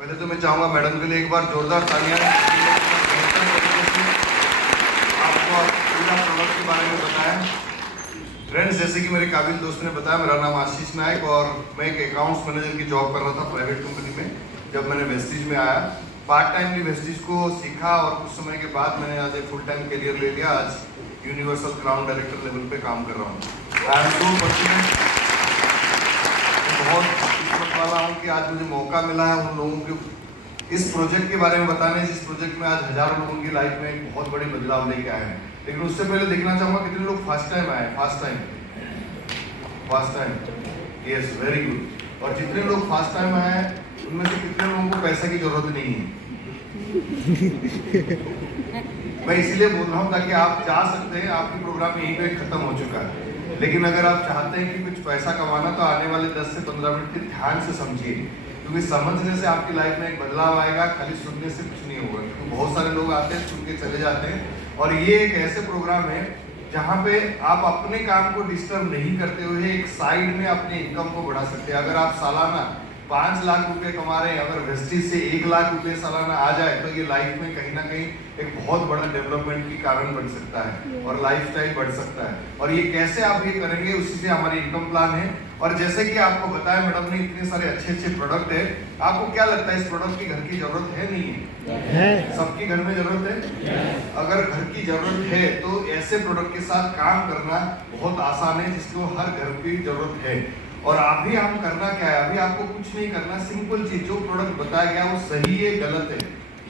पहले तो मैं चाहूँगा मैडम के लिए एक बार जोरदार तालियां। आपको पूरा प्रोडक्ट के बारे में बताया। फ्रेंड्स, जैसे कि मेरे काबिल दोस्त ने बताया, मेरा नाम आशीष नायक और मैं एक अकाउंट्स मैनेजर की जॉब कर रहा था प्राइवेट कंपनी में। जब मैंने वेस्टीज में आया, पार्ट टाइमली वेस्टीज को सीखा और कुछ समय के बाद मैंने आज एक फुल टाइम करियर ले लिया। आज यूनिवर्सल क्राउन डायरेक्टर लेवल पे काम कर रहा हूँ। आई एम सो फॉर्चुनेट, बहुत किस्मत वाला हूँ कि आज मुझे मौका मिला है उन लोगों के इस प्रोजेक्ट के बारे में बताने, जिस प्रोजेक्ट में आज हजारों लोगों की लाइफ में एक बहुत बड़ी बदलाव लेके आए हैं। लेकिन उससे पहले देखना चाहूँगा कितने लोग फर्स्ट टाइम आए। First time, yes, very good. और जितने लोग फर्स्ट टाइम आए हैं उनमें से कितने लोगों को पैसे की जरूरत नहीं है? मैं इसीलिए बोल रहा हूँ ताकि आप जा सकते हैं। आपकी प्रोग्राम यहीं पे खत्म हो चुका है, लेकिन अगर आप चाहते हैं कि कुछ पैसा कमाना तो आने वाले 10 से 15 मिनट के ध्यान से समझिए, क्योंकि समझने से आपकी लाइफ में एक बदलाव आएगा। खाली सुनने से कुछ नहीं होगा, क्योंकि बहुत सारे लोग आते हैं, सुन के चले जाते हैं। और ये एक ऐसे प्रोग्राम है जहाँ पे आप अपने काम को डिस्टर्ब नहीं करते हुए एक साइड में अपने इनकम को बढ़ा सकते हैं। अगर आप सालाना 5 लाख रुपए कमा रहे हैं, अगर वेस्टीज से 1 लाख रुपए सालाना आ जाए तो ये लाइफ में कहीं ना कहीं एक बहुत बड़ा डेवलपमेंट की कारण बन सकता है और लाइफस्टाइल बढ़ सकता है। और ये कैसे आप ये करेंगे, उसी से हमारी इनकम प्लान है। और जैसे कि आपको बताया मैडम ने, इतने सारे अच्छे अच्छे प्रोडक्ट है। आपको क्या लगता है इस प्रोडक्ट की घर की जरूरत है नहीं है? सबकी घर में जरूरत है। अगर घर की जरूरत है तो ऐसे प्रोडक्ट के साथ काम करना बहुत आसान है, जिसको हर घर की जरूरत है। और अभी हम करना क्या है, अभी आपको कुछ नहीं करना, सिंपल चीज, जो प्रोडक्ट बताया गया वो सही है गलत है,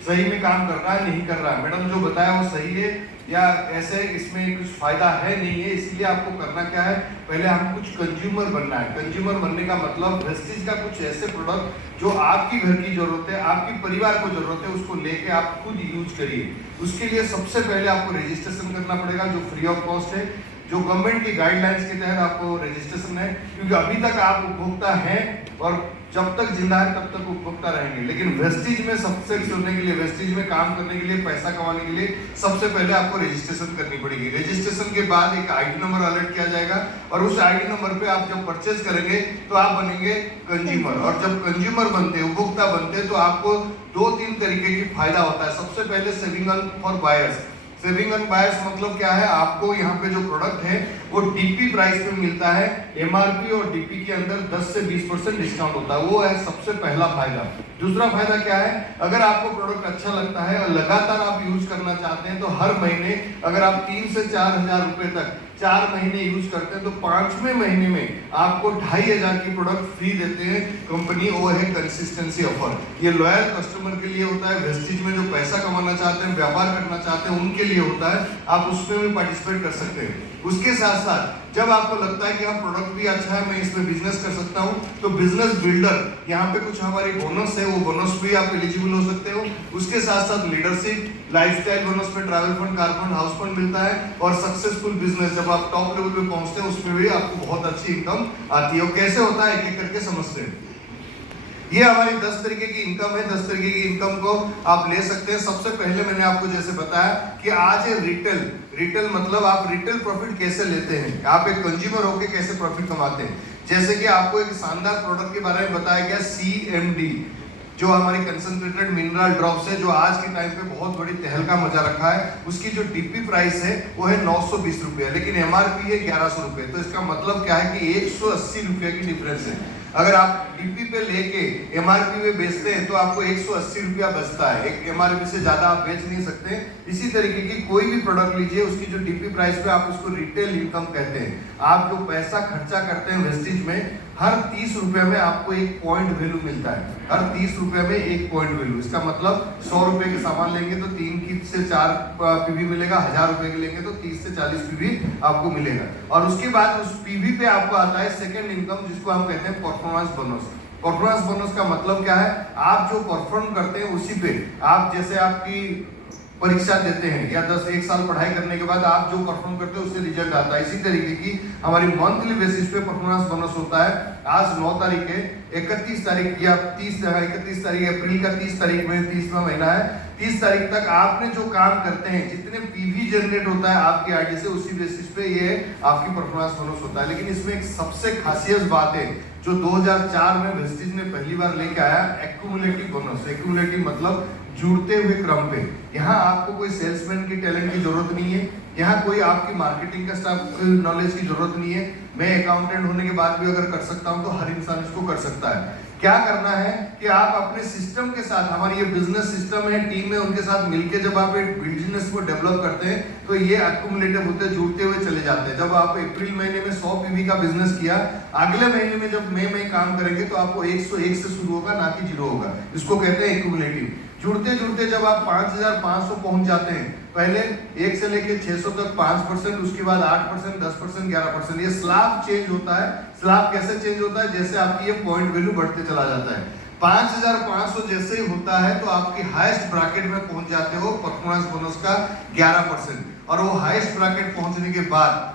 सही में काम कर रहा है नहीं कर रहा है, मैडम जो बताया वो सही है या ऐसे इसमें कुछ फायदा है नहीं है। इसीलिए आपको करना क्या है, पहले हम कुछ कंज्यूमर बनना है। कंज्यूमर बनने का मतलब वेस्टीज का कुछ ऐसे प्रोडक्ट जो आपकी घर की जरूरत है, आपकी परिवार को जरूरत है, उसको लेके आप खुद यूज करिए। उसके लिए सबसे पहले आपको रजिस्ट्रेशन करना पड़ेगा, जो फ्री ऑफ कॉस्ट है, जो गवर्नमेंट की गाइडलाइंस के तहत आपको रजिस्ट्रेशन है। क्योंकि अभी तक आप उपभोक्ता हैं और जब तक जिंदा है तब तक उपभोक्ता रहेंगे। लेकिन वेस्टीज में सक्सेस होने के लिए, वेस्टीज में काम करने के लिए, पैसा कमाने के लिए सबसे पहले आपको रजिस्ट्रेशन करनी पड़ेगी। रजिस्ट्रेशन के बाद एक आईडी नंबर अलर्ट किया जाएगा और उस आईडी नंबर पे आप जब परचेज करेंगे तो आप बनेंगे कंज्यूमर। और जब कंज्यूमर बनते, उपभोक्ता बनते, तो आपको 2-3 तरीके की फायदा होता है। सबसे पहले saving for buyers. Saving and buyers मतलब क्या है, आपको यहाँ पे जो प्रोडक्ट है वो डीपी प्राइस पे मिलता है। एमआरपी और डीपी के अंदर 10 से 20% डिस्काउंट होता है, वो है सबसे पहला फायदा। दूसरा फायदा क्या है, अगर आपको प्रोडक्ट अच्छा लगता है और लगातार आप यूज करना चाहते हैं तो हर महीने अगर आप 3 से 4 हजार रुपए तक 4 महीने यूज करते हैं तो 5वें महीने में आपको 2500 की प्रोडक्ट फ्री देते हैं कंपनी। वो है कंसिस्टेंसी ऑफर। ये लॉयल कस्टमर के लिए होता है। वेस्टीज में जो पैसा कमाना चाहते हैं, व्यापार करना चाहते हैं, उनके लिए होता है। आप उसमें भी पार्टिसिपेट कर सकते हैं। उसके साथ साथ जब आपको लगता है कि हाँ प्रोडक्ट भी अच्छा है, मैं इसमें बिजनेस कर सकता हूँ, तो बिजनेस बिल्डर यहाँ पे कुछ हमारी बोनस है, वो बोनस भी आप एलिजिबल हो सकते हो। उसके साथ साथ लीडरशिप, लाइफस्टाइल बोनस में travel fund, car fund, house fund मिलता है। और सक्सेसफुल बिजनेस जब आप टॉप लेवल पे पहुंचते हैं उसमें भी आपको बहुत अच्छी इनकम आती है। और कैसे होता है, एक एक करके समझते हैं। ये हमारी 10 तरीके की इनकम है। 10 तरीके की इनकम को आप ले सकते हैं। सबसे पहले मैंने आपको जैसे बताया कि आज है रिटेल मतलब आप रिटेल प्रॉफिट कैसे लेते हैं, आप एक कंज्यूमर होकर कैसे प्रॉफिट कमाते हैं। जैसे कि आपको एक शानदार प्रोडक्ट के बारे में बताया गया, CMD, जो हमारी कंसंट्रेटेड मिनरल ड्रॉप्स है, जो आज के टाइम पे बहुत बड़ी तहलका मचा रखा है। उसकी जो डीपी प्राइस है वो है 920 रुपये, लेकिन एमआरपी है 1100 रुपये। तो इसका मतलब क्या है कि 180 रुपये की डिफरेंस है। अगर आप डीपी पे लेके एमआरपी पे बेचते हैं तो आपको 180 रुपया बचता है। एक एमआरपी से ज्यादा आप बेच नहीं सकते। इसी तरीके की कोई भी प्रोडक्ट लीजिए, उसकी जो डीपी प्राइस पे आप उसको रिटेल इनकम कहते हैं। आप जो पैसा खर्चा करते हैं वेस्टीज में, हर 30 रुपये में आपको 1 पॉइंट वैल्यू मिलता है। हर 30 रुपये में 1 पॉइंट वैल्यू। इसका मतलब 100 रुपये के सामान लेंगे तो 3 से 4 पीवी मिलेगा। 1000 रुपये के लेंगे तो 30 से 40 पीवी आपको मिलेगा। और उसके बाद उस पीवी पे आपको आता है सेकंड इनकम, जिसको हम कहते हैं परफॉर्मेंस बोनस। परफॉर्मेंस बोनस का मतलब क्या है, आप जो परफॉर्म करते हैं उसी पे, आप जैसे आपकी परीक्षा देते हैं या 10-1 साल पढ़ाई करने के बाद आप जो परफॉर्म करते हैं उससे रिजल्ट आता है। इसी तरीके की हमारी मंथली बेसिस पे परफॉर्मेंस बोनस होता है। आज 9 तारीख है, 31 तारीख या 31 तारीख अप्रैल का 30 तारीख में 30वां महीना है। 30 तारीख तक आपने जो काम करते हैं, जितने पीवी जनरेट होता है आपकी आईडी से, उसी बेसिस पे ये आपकी परफॉर्मेंस बोनस होता है। लेकिन इसमें एक सबसे खासियत बात है, जो 2004 में वेस्टिज ने पहली बार लेके आया, एक्यूमुलेटिव बोनस। एक्यूमुलेटिव मतलब जुड़ते हुए क्रम पे। यहाँ आपको कोई सेल्समैन की टैलेंट की जरूरत नहीं है, यहाँ कोई आपकी मार्केटिंग का स्टाफ नॉलेज की जरूरत नहीं है। मैं अकाउंटेंट होने के बाद भी अगर कर सकता हूँ तो हर इंसान इसको कर सकता है। क्या करना है कि आप अपने सिस्टम के साथ, हमारी ये बिजनेस सिस्टम है, टीम है, उनके साथ मिलके जब आप एक बिजनेस को डेवलप करते हैं तो ये एक्यूमुलेटिव होते हैं, जुड़ते हुए चले जाते हैं। जब आप अप्रैल महीने में 100 पीवी का बिजनेस किया, अगले महीने में जब मई में काम करेंगे तो आपको 101 से शुरू होगा, ना कि 0 होगा। इसको कहते हैं एक्यूमुलेटिव। जुड़ते जुड़ते जब आप 5500 पहुंच जाते हैं, पहले 1 से लेके 600 तक 5%, उसके बाद 8%, 10%, 11%, ये स्लैब चेंज होता है। स्लैब कैसे चेंज होता है? जैसे आपकी ये पॉइंट वैल्यू बढ़ते चला जाता है। 5500 जैसे ही होता है तो आपकी हाईएस्ट ब्रैकेट में पहुंच जाते हो परफॉर्मेंस बोनस का 11%। और वो हाईएस्ट ब्रैकेट पहुंचने के बाद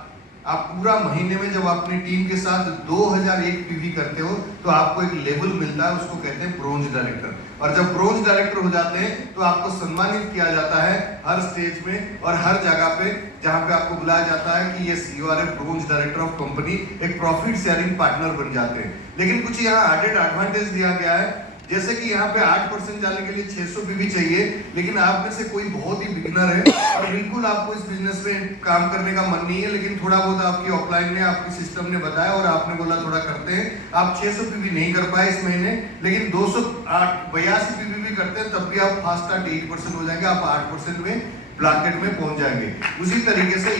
आप पूरा महीने में जब अपनी टीम के साथ 2001 पीवी करते हो तो आपको एक लेवल मिलता है, उसको कहते हैं ब्रोंज डायरेक्टर। और जब ब्रोंज डायरेक्टर हो जाते हैं तो आपको सम्मानित किया जाता है हर स्टेज में और हर जगह पे, जहां पे आपको बुलाया जाता है कि ये you are a bronze director of company, एक प्रॉफिट शेयरिंग पार्टनर बन जाते हैं। लेकिन कुछ यहाँ एडेड एडवांटेज दिया गया है, जैसे कि यहाँ पे 8% जाने के लिए 600 पीवी चाहिए, लेकिन आप में से कोई बहुत ही बिगिनर है और बिल्कुल आपको इस बिजनेस में काम करने का मन नहीं है, लेकिन थोड़ा बहुत आपकी ऑफलाइन ने, आपकी सिस्टम ने बताया और आपने बोला थोड़ा करते हैं। आप 600 पीवी नहीं कर पाए इस महीने, लेकिन 282 पीवी भी करते हैं, तब भी आप फास्ट स्टार्ट 8% हो जाएंगे, आप 8% में ब्रैकेट में पहुंच जाएंगे। उसी तरीके से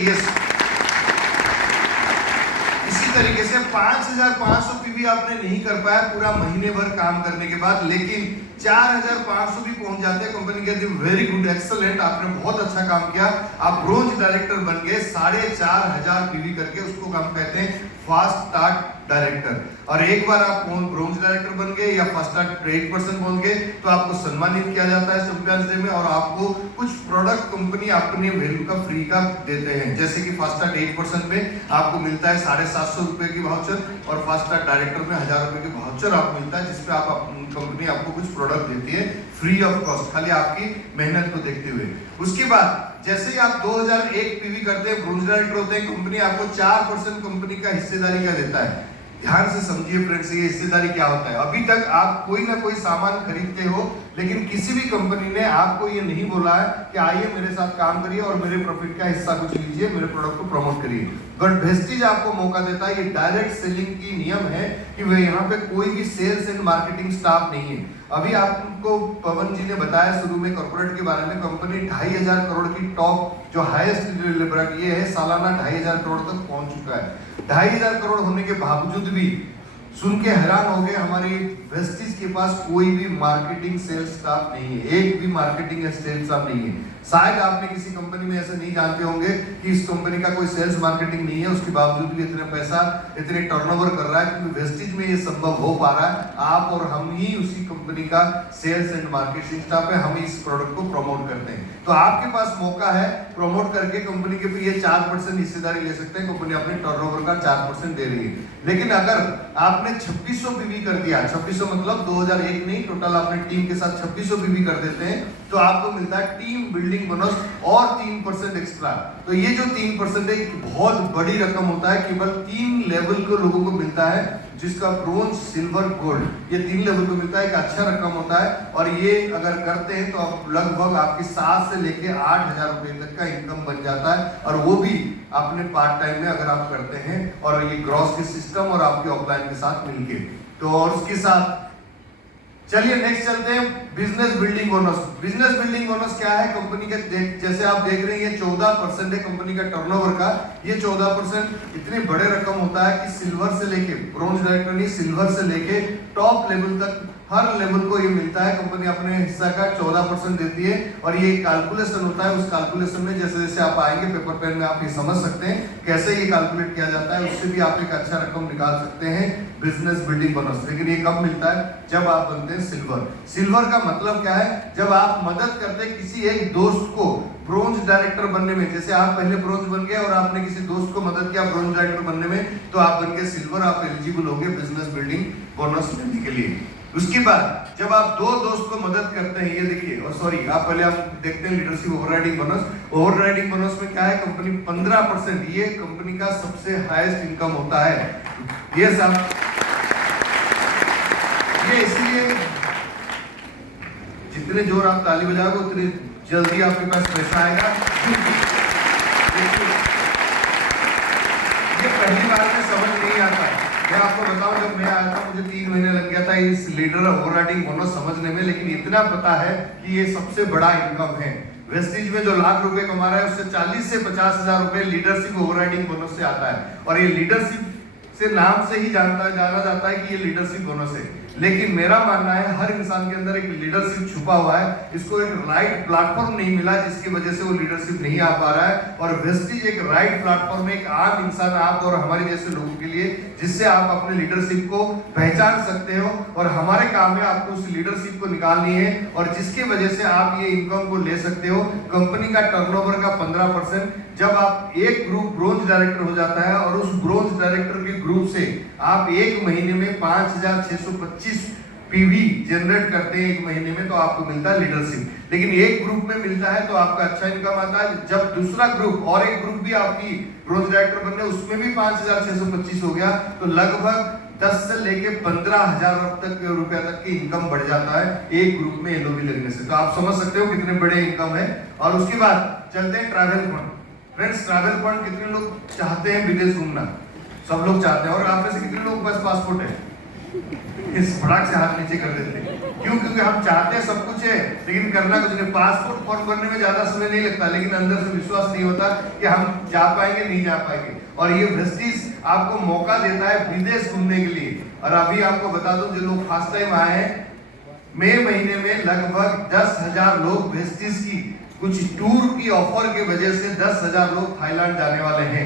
इसी तरीके से 5500 पीवी आपने नहीं कर पाया पूरा महीने भर काम करने के बाद, लेकिन 4500 भी पहुंच जाते हैं। कंपनी कहती है वेरी गुड, एक्सेलेंट, आपने बहुत अच्छा काम किया, आप ब्रोंज डायरेक्टर बन गए 4500 पीवी करके। उसको हम कहते हैं फास्ट स्टार्ट डायरेक्टर। और एक बार आप ब्रोंज डायरेक्टर बन गए या फास्ट स्टार्ट 8% पहुंच गए तो आपको सम्मानित किया जाता है चैंपियंस डे में, और आपको कुछ प्रोडक्ट कंपनी अपने वैल्यू का फ्री का देते हैं। जैसे कि फास्ट स्टार्ट 8% में आपको मिलता है 750 रुपए की वाउचर, और फास्ट स्टार्ट डायरेक्टर में 1000 रुपए की वाउचर आपको मिलता है, जिसपे आप कंपनी आपको कुछ प्रोडक्ट देती है फ्री ऑफ कॉस्ट, खाली आपकी मेहनत को देखते हुए। उसके बाद जैसे ही आप 2001 पीवी करते हैं, ब्रोंज डायरेक्टर होते हैं, कंपनी आपको 4% कंपनी का हिस्सेदारी का देता है। ध्यान से समझिए फ्रेंड्स, ये हिस्सेदारी क्या होता है। अभी तक आप कोई ना कोई सामान खरीदते हो, लेकिन किसी भी कंपनी ने आपको ये नहीं बोला है कि आइए मेरे साथ काम करिए और मेरे प्रॉफिट का हिस्सा कुछ लीजिए, मेरे प्रोडक्ट को प्रमोट करिए। बट वेस्टिज आपको मौका देता है। ये डायरेक्ट सेलिंग की नियम है कि वे यहाँ पे कोई भी सेल्स एंड मार्केटिंग स्टाफ नहीं है। अभी आपको पवन जी ने बताया शुरू में कॉर्पोरेट के बारे में, कंपनी 2500 करोड़ की टॉप जो हाईएस्ट ये है, सालाना 2500 करोड़ तक पहुंच चुका है। 2500 करोड़ होने के बावजूद भी सुन के हैरान हो गए, हमारी वेस्टिज के पास कोई भी मार्केटिंग सेल्स स्टाफ नहीं है, एक भी मार्केटिंग सेल्स स्टाफ नहीं है। शायद आपने किसी कंपनी में ऐसे नहीं जानते होंगे कि इस कंपनी का कोई सेल्स मार्केटिंग नहीं है, उसके बावजूद भी इतने पैसा, इतने टर्नओवर कर रहा है, क्योंकि वेस्टिज में ये संभव हो पा रहा है। आप और हम ही उसी कंपनी का सेल्स एंड मार्केटिंग स्टाफ है, हम इस प्रोडक्ट को प्रमोट करते हैं। तो आपके पास मौका है प्रमोट करके कंपनी के ये 4% हिस्सेदारी ले सकते हैं। कंपनी अपने टर्नओवर का 4% दे रही है। लेकिन अगर आपने 2600 पीवी कर दिया, 2600 मतलब 2001 नहीं, टोटल अपने टीम के साथ 2600 पीवी कर देते हैं, तो आपको मिलता है टीम बिल्डिंग बोनस और 3% एक्स्ट्रा। तो ये जो 3% है बहुत बड़ी रकम होता है, केवल 3 लेवल के लोगों को मिलता है, जिसका ब्रोंज, सिल्वर, गोल्ड, ये 3 लेवल को मिलता है। एक अच्छा रकम होता है, और ये अगर करते हैं तो आप लगभग आपकी 7 से लेके 8000 रुपए तक का इनकम बन जाता है, और वो भी अपने पार्ट टाइम में अगर आप करते हैं, और ये ग्रॉस के सिस्टम और आपके ऑफलाइन के साथ मिलके। तो और उसके साथ चलिए नेक्स्ट चलते हैं, business building bonus. Business building bonus क्या है? कंपनी के जैसे आप देख रहे हैं ये 14% है कंपनी का टर्नओवर का। ये 14% इतने बड़े रकम होता है कि सिल्वर से लेके, ब्रोंज डायरेक्टर नहीं, सिल्वर से लेके टॉप लेवल तक हर लेवल को ये मिलता है। कंपनी अपने हिस्सा का 14% देती है, और ये कैलकुलेशन होता है। उस कैलकुलेशन में जैसे जैसे आप आएंगे पेपर पेन में आप ये समझ सकते हैं कैसे ये कैलकुलेट किया जाता है, उससे भी आप एक अच्छा रकम निकाल सकते हैं बिजनेस बिल्डिंग बोनस। लेकिन ये कब मिलता है? जब आप बनते हैं सिल्वर। सिल्वर का मतलब क्या है? जब आप मदद करते हैं किसी एक दोस्त को ब्रोंज डायरेक्टर बनने में। जैसे आप पहले ब्रोंज बन गए और आपने किसी दोस्त को मदद किया ब्रोंज डायरेक्टर बनने में, तो आप बन के सिल्वर, आप एलिजिबल होंगे बिजनेस बिल्डिंग बोनस लेने के लिए। उसके बाद जब आप 2 दोस्त को मदद करते हैं, ये देखिए, और सॉरी आप पहले हम देखते हैं leadership overriding bonus. Overriding bonus में क्या है? कंपनी 15%, ये कंपनी का सबसे हाईएस्ट इनकम होता है। ये सब ये इसलिए जितने जोर आप ताली बजाओगे उतनी जल्दी आपके पास पैसा आएगा। ये पहली बार में समझ नहीं आता। मैं आपको बताऊं, जब मैं आया था मुझे 3 महीने लग गया था इस लीडर ओवरराइडिंग बोनस समझने में, लेकिन इतना पता है कि ये सबसे बड़ा इनकम है। वेस्टिज में जो लाख रुपए कमा रहा है उससे 40 से 50 हजार रुपए लीडरशिप ओवरराइडिंग बोनस से आता है। और ये लीडरशिप से नाम से ही जाना जाता है कि ये लीडरशिप बोनस है। लेकिन मेरा मानना है हर इंसान के अंदर एक लीडरशिप छुपा हुआ है, इसको एक राइट प्लेटफॉर्म नहीं मिला जिसकी वजह से वो लीडरशिप नहीं आ पा रहा है। और वेस्टिज एक राइट प्लेटफॉर्म है, एक आम इंसान आप और हमारे जैसे लोगों के लिए, जिससे आप अपने लीडरशिप को पहचान सकते हो। और हमारे काम में आपको उस लीडरशिप को निकालनी है और जिसकी वजह से आप ये इनकम को ले सकते हो। कंपनी का टर्नओवर का 15%, जब आप एक ग्रुप ब्रोंज डायरेक्टर हो जाता है और उस ब्रोंज डायरेक्टर के ग्रुप से आप एक महीने में 5625 पीवी जनरेट करते हैं एक महीने में, तो आपको मिलता है लीडरशिप। लेकिन एक ग्रुप में मिलता है तो आपका अच्छा इनकम आता है। जब दूसरा ग्रुप और एक ग्रुप भी आपकी ब्रोंज डायरेक्टर बनने, उसमें भी 5625 हो गया, तो लगभग 10 से लेके 15,000 रुपया तक की इनकम बढ़ जाता है एक ग्रुप में एलओबी लगने से। तो आप समझ सकते हो कितने बड़े इनकम है। और उसके बाद चलते हैं travel fund. Friends, travel fund कितने लोग चाहते हैं विदेश घूमना? सब लोग चाहते हैं। और आप में से कितने लोग पास पासपोर्ट है? इस फटाक से हाथ नीचे कर देते हैं। क्यों? क्योंकि हम चाहते हैं, सब कुछ है, लेकिन करना कुछ नहीं। पासपोर्ट फॉर्म भरने में ज्यादा समय नहीं लगता, लेकिन अंदर से विश्वास नहीं होता कि हम जा पाएंगे, नहीं जा पाएंगे। और ये वेस्टिज आपको मौका देता है विदेश घूमने के लिए। और अभी आपको बता दूं, जो लोग फर्स्ट टाइम आए हैं, मई महीने में लगभग 10,000 लोग वेस्टिज की कुछ टूर की ऑफर के वजह से 10,000 लोग थाईलैंड जाने वाले हैं।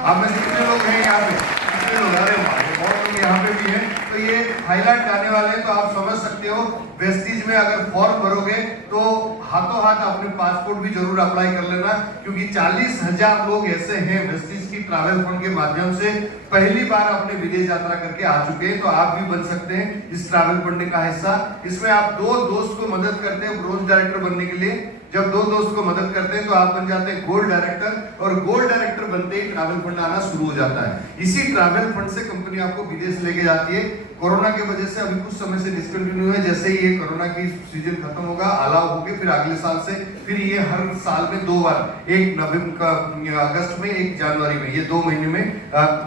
आप में कितने लोग हैं यहाँ पे? कितने लोग? अरे बहुत लोग यहाँ पे भी हैं। तो ये थाईलैंड जाने वाले हैं, तो आप समझ सकते हो वेस्टिज में अगर फॉर्म भरोगे तो हाथों हाथ अपने पासपोर्ट भी जरूर अप्लाई कर लेना, क्योंकि 40,000 लोग ऐसे हैं वेस्टिज की ट्रैवल फंड के माध्यम से पहली बार अपने विदेश यात्रा करके आ चुके हैं। तो आप भी बन सकते हैं इस ट्रैवल फंड का हिस्सा। इसमें आप 2 दोस्त को मदद करते हैं ब्रोंज डायरेक्टर बनने के लिए। जब 2 दोस्त को मदद करते हैं तो आप बन जाते हैं गोल्ड डायरेक्टर, और गोल्ड डायरेक्टर बनते ही ट्रैवल फंड आना शुरू हो जाता है। इसी ट्रैवल फंड से कंपनी आपको विदेश लेके जाती है। कोरोना की वजह से अभी कुछ समय से डिसकंटिन्यू है। जैसे ही ये कोरोना की सीजन खत्म होगा, अलाउ होगी, फिर अगले साल से फिर ये हर साल में 2 बार, एक नवंबर अगस्त में, एक जनवरी में, ये 2 महीने में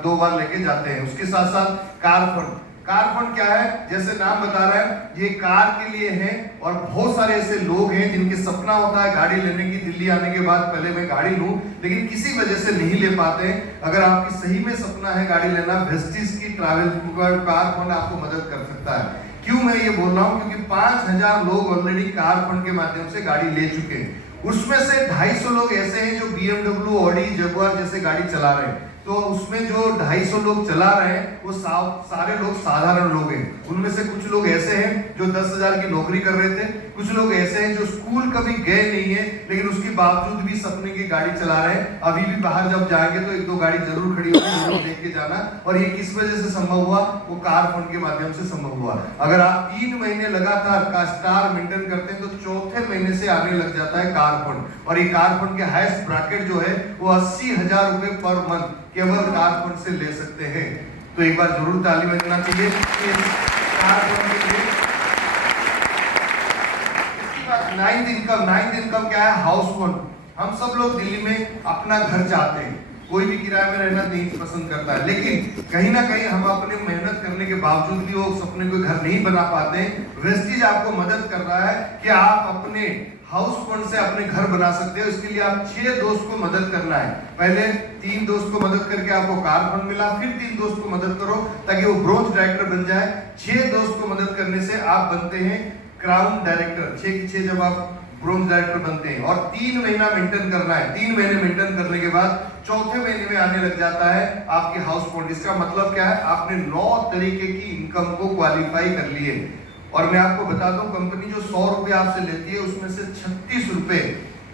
2 बार लेके जाते हैं। उसके साथ साथ कार फंड। कार फंड क्या है? जैसे नाम बता रहा है, ये कार के लिए है। और बहुत सारे ऐसे लोग हैं जिनके सपना होता है गाड़ी लेने की, दिल्ली आने के बाद पहले मैं गाड़ी लूं, लेकिन किसी वजह से नहीं ले पाते हैं। अगर आपकी सही में सपना है गाड़ी लेना, वेस्टिज की ट्रैवल कार फंड आपको मदद कर सकता है। क्यों मैं ये बोल रहा हूं? क्योंकि 5,000 लोग ऑलरेडी कार फंड के माध्यम से गाड़ी ले चुके हैं। उसमें से 250 लोग ऐसे हैं जो BMW, ऑडी, जगुआर जैसे गाड़ी चला रहे हैं। तो उसमें जो 250 लोग चला रहे हैं वो सारे लोग साधारण लोग हैं। उनमें से कुछ लोग ऐसे हैं जो 10,000 की नौकरी कर रहे थे, कुछ लोग ऐसे हैं जो स्कूल कभी गए नहीं है, लेकिन उसके बावजूद भी सपने की गाड़ी चला रहे हैं। अभी भी बाहर जब जाएंगे तो 1-2 गाड़ी जरूर खड़ी होगी, जरूर देख के जाना। और ये किस वजह से संभव हुआ? वो कार फंड के माध्यम से संभव हुआ। अगर आप 3 महीने लगातार का स्टार मेंटेन करते हैं तो चौथे महीने से आने लग जाता है कार फंड। और ये कार फंड के हाईएस्ट ब्रैकेट जो है वो 80,000 रुपए पर मंथ केवल कार फंड से ले सकते हैं। तो एक बार जरूर ताली बजाना चाहिए कार फंड के लिए। इसके बाद नाइन्थ इनकम क्या है? House fund. हम सब लोग दिल्ली में अपना घर चाहते हैं, कोई भी किराए में रहना नहीं पसंद करता है, लेकिन कहीं ना कहीं हम अपने मेहनत करने के बावजूद भी वो सपने को घर नहीं बना पाते। वेस्टिज आपको मदद कर रहा है कि आप अपने हाउस फंड से अपने घर बना सकते हो। इसके लिए आप 6 दोस्त को मदद करना है। पहले 3 दोस्त को मदद करके आपको कार फंड मिला, फिर 3 दोस्त को मदद करो ताकि वो ब्रोंज डायरेक्टर बन जाए। 6 दोस्त को मदद करने से आप बनते हैं क्राउन डायरेक्टर। 6 की 6 जब आप ब्रोंज डायरेक्टर बनते हैं, और 3 महीना मेंटेन करना है। 3 महीने मेंटेन करने के बाद चौथे महीने में आने लग जाता है आपके हाउस फंड। इसका मतलब क्या है? आपने 9 तरीके की इनकम को क्वालिफाई कर लिए। और मैं आपको बता दूं, कंपनी जो 100 रुपए आपसे लेती है उसमें से 36 रुपए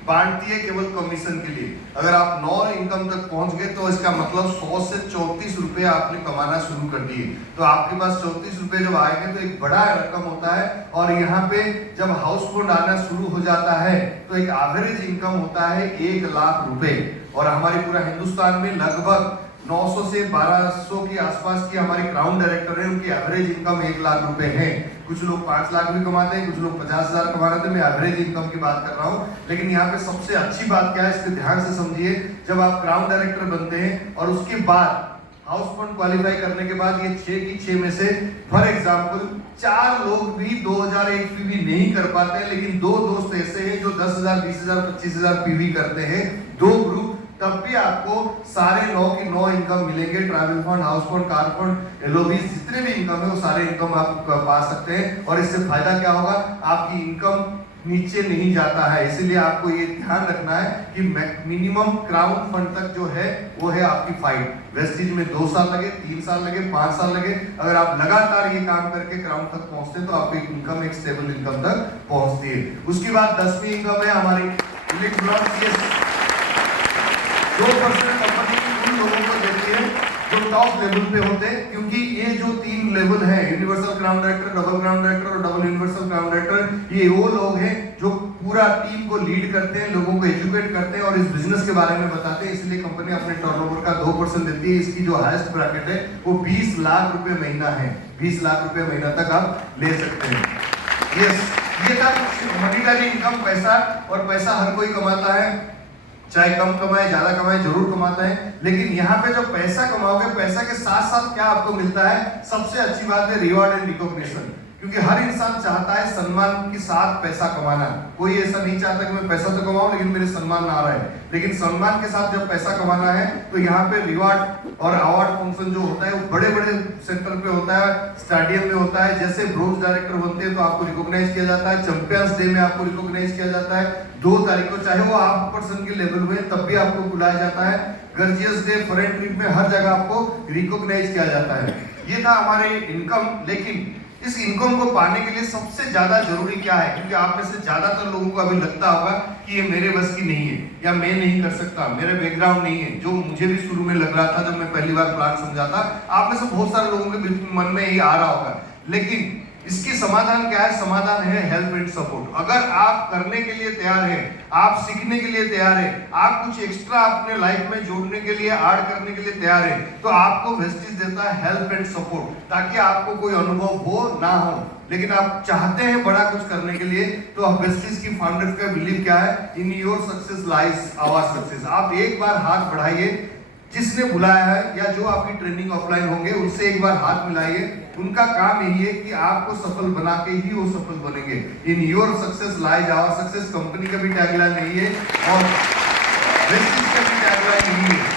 बांटती है केवल कमीशन के लिए। अगर आप 9 इनकम तक पहुंच गए तो इसका मतलब 100 से 34 रुपए आपने कमाना शुरू कर दिए। तो आपके पास 34 रुपए जब आएंगे तो एक बड़ा रकम होता है। और यहाँ पे जब हाउस फंड आना शुरू हो जाता है तो एक एवरेज इनकम होता है 1 लाख रुपए। और हमारे पूरा हिंदुस्तान में लगभग 900 से 1200 के आसपास की हमारी क्राउन डायरेक्टर है, उनकी एवरेज इनकम 1 लाख रुपए है। कुछ लोग 5 लाख भी कमाते हैं, कुछ लोग 50,000 कमा रहे थे। मैं एवरेज इनकम की बात कर रहा हूँ। लेकिन यहाँ पे सबसे अच्छी बात क्या है, इसको ध्यान से समझिए। जब आप क्राउन डायरेक्टर बनते हैं और उसके बाद हाउस फंड क्वालिफाई करने के बाद ये 6 की 6 में से फॉर एग्जांपल 4 लोग भी 2001 पीवी नहीं कर पाते हैं, लेकिन 2 दोस्त ऐसे हैं जो 10,000, 20,000, 25,000 पीवी करते हैं, 2 ग्रुप, तब भी आपको सारे 9 की 9 इनकम मिलेंगे। Travel fund, house fund, car fund, LOB, जितने भी इनकम है वो सारे इनकम आप पा सकते हैं। और इससे फायदा क्या होगा, आपकी इनकम नीचे नहीं जाता है। इसीलिए आपको ये ध्यान रखना है कि मिनिमम क्राउन फंड तक जो है वो है आपकी फाइट। वेस्टिज में 2 साल लगे, 3 साल लगे, 5 साल लगे, अगर आप लगातार ये काम करके क्राउन तक पहुंचते हैं तो आपकी इनकम एक स्टेबल इनकम तक पहुंचती है। उसके बाद 10वीं इनकम है हमारी यूनिट ब्लॉक। 2% कंपनी उन लोगों को देती है जो टॉप लेवल पे होते हैं, क्योंकि ये जो 3 लेवल है, universal crown director, double crown director और डबल यूनिवर्सल क्राउन डायरेक्टर, ये वो लोग हैं जो पूरा टीम को लीड करते हैं, लोगों को एजुकेट करते हैं और इस बिजनेस के बारे में बताते हैं। इसलिए कंपनी अपने टर्नओवर का 2% देती है। इसकी जो हाईएस्ट ब्रैकेट है वो 20 लाख रुपए महीना है। 20 लाख रुपए महीना तक आप ले सकते हैं। यस, ये था मॉनिटरी इनकम, पैसा। और पैसा हर कोई कमाता है, चाहे कम कमाए ज्यादा कमाए, जरूर कमाता है। लेकिन यहाँ पे जो पैसा कमाओगे, पैसा के साथ साथ क्या आपको मिलता है, सबसे अच्छी बात है रिवॉर्ड एंड रिकॉग्निशन। क्योंकि हर इंसान चाहता है सम्मान के साथ पैसा कमाना। कोई ऐसा नहीं चाहता कि मैं पैसा तो कमाऊं लेकिन मेरे सम्मान ना आ रहा है। लेकिन सम्मान के साथ जब पैसा कमाना है तो यहाँ पे रिवॉर्ड और अवार्ड फंक्शन जो होता है वो बड़े बड़े सेंटर पे होता है, स्टेडियम में होता है। जैसे ब्रोंज डायरेक्टर बनते हैं तो आपको रिकॉग्नाइज किया जाता है, चैंपियंस डे में आपको रिकॉग्नाइज किया जाता है, 2 तारीख को, चाहे वो आप पर्सन के लेवल में तब भी आपको बुलाया जाता है। गर्जियस डे, फॉरेन ट्रिप में हर जगह आपको रिकॉग्नाइज किया जाता है। ये था हमारे इनकम। लेकिन इस इनकम को पाने के लिए सबसे ज्यादा जरूरी क्या है, क्योंकि आप में से ज्यादातर लोगों को अभी लगता होगा कि ये मेरे बस की नहीं है या मैं नहीं कर सकता, मेरा बैकग्राउंड नहीं है, जो मुझे भी शुरू में लग रहा था जब मैं पहली बार प्लान समझा था। आप में से बहुत सारे लोगों के मन में ये आ रहा होगा। लेकिन इसकी समाधान क्या है, समाधान है हेल्प एंड सपोर्ट। अगर आप करने के लिए तैयार हैं, आप सीखने के लिए तैयार हैं, आप कुछ एक्स्ट्रा अपने लाइफ में जोड़ने के लिए, ऐड करने के लिए तैयार हैं, तो आपको वेस्टिज देता है हेल्प एंड सपोर्ट, ताकि आपको कोई अनुभव हो ना हो। लेकिन आप चाहते हैं बड़ा कुछ करने के लिए, तो वेस्टिज की फाउंडर्स का बिलीव क्या है, in your success lies our success. आप एक बार हाथ बढ़ाइए, जिसने बुलाया है या जो आपकी ट्रेनिंग ऑफलाइन होंगे उनसे एक बार हाथ मिलाइए। उनका काम यही है कि आपको सफल बना के ही वो सफल बनेंगे। In your success lies our success company का भी टैगलाइन नहीं है और वेस्टिज का भी टैगलाइन नहीं है।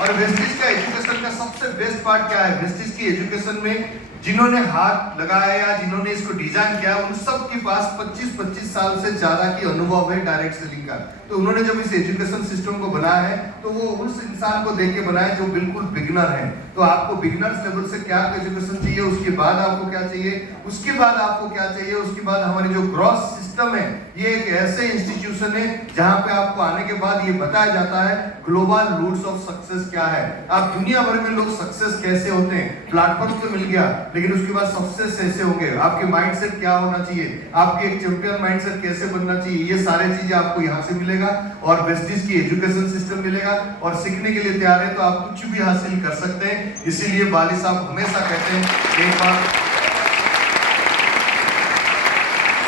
और वेस्टिज का एजुकेशन का सबसे बेस्ट पार्ट क्या है, वेस्टिज की एजुकेशन में जिन्होंने हाथ लगाया या जिन्होंने इसको डिजाइन किया, उन सब के पास 25-25 साल से ज्यादा की अनुभव है डायरेक्ट सेलिंग का। तो उन्होंने जब इस एजुकेशन सिस्टम को बनाया है तो वो उस इंसान को देख के बनाया जो बिल्कुल बिगिनर है। तो आपको बिगिनर्स लेवल से क्या एजुकेशन चाहिए, उसके बाद आपको क्या चाहिए, उसके बाद आपको क्या चाहिए, उसके बाद हमारी जो ग्रॉस सिस्टम है, ये एक ऐसे इंस्टीट्यूशन है जहां पे आपको आने के बाद ये बताया जाता है ग्लोबल रूट्स ऑफ सक्सेस क्या है। आप दुनिया भर में लोग सक्सेस कैसे होते हैं, प्लेटफॉर्म तो मिल गया, लेकिन उसके बाद सक्सेस कैसे होंगे, आपके माइंडसेट क्या होना चाहिए, आपके एक चैंपियन माइंडसेट कैसे बनना चाहिए, ये सारे चीजें आपको यहाँ से मिलेगा और वेस्टिज की एजुकेशन सिस्टम मिलेगा। और सीखने के लिए तैयार है तो आप कुछ भी हासिल कर सकते हैं। इसीलिए बाली साहब हमेशा कहते हैं एक बार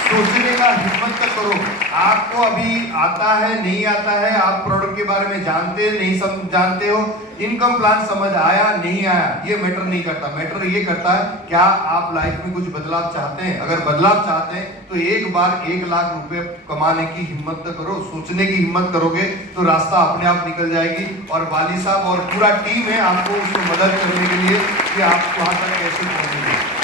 सोचने का हिम्मत तो करो। आपको अभी आता है नहीं आता है, आप प्रोडक्ट के बारे में जानते नहीं जानते हो, इनकम प्लान समझ आया नहीं आया, ये मैटर नहीं करता। मैटर ये करता है क्या आप लाइफ में कुछ बदलाव चाहते हैं। अगर बदलाव चाहते हैं तो एक बार 1 लाख रुपए कमाने की हिम्मत तो करो। सोचने की हिम्मत करोगे तो रास्ता अपने आप निकल जाएगी। और वाली साहब और पूरा टीम है आपको उसको मदद करने के लिए कि आप वहां तक कैसे पहुंचेंगे।